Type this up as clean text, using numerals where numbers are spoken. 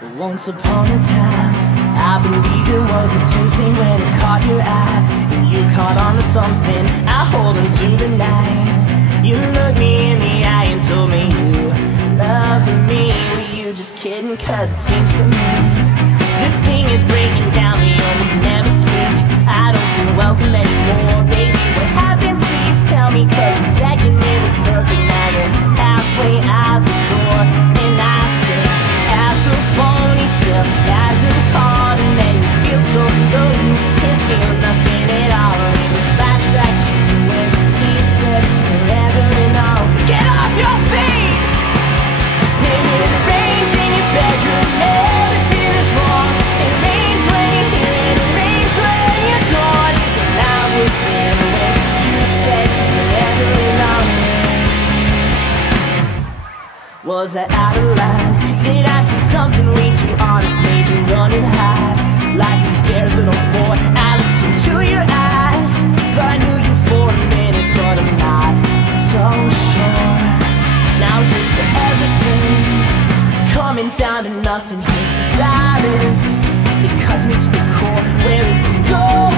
But once upon a time, I believe it was a Tuesday when it caught your eye, and you caught on to something. I hold on to the night. You looked me in the eye and told me you loved me. Were you just kidding? Cause it seems to me this thing is breaking down. We almost never speak. I don't feel welcome anymore, baby. What happened? Please tell me. Cause the second it was perfect, now you're halfway out the door, and I stare at the phony stuff as a card, and then you feel so low you can't feel nothing at all. And you flash back to when he said forever and all. Get off your feet! Maybe it rains in your bedroom, everything is wrong. It rains when you're here, it rains when you're gone. And I was there when you said forever and all. Was I out of line? Did I say something way too honest? Made you run and hide like a scared little boy. I looked into your eyes, thought I knew you for a minute, but I'm not so sure. Now here's to everything, coming down to nothing. Here's to silence, it cuts me to the core. Where is this going?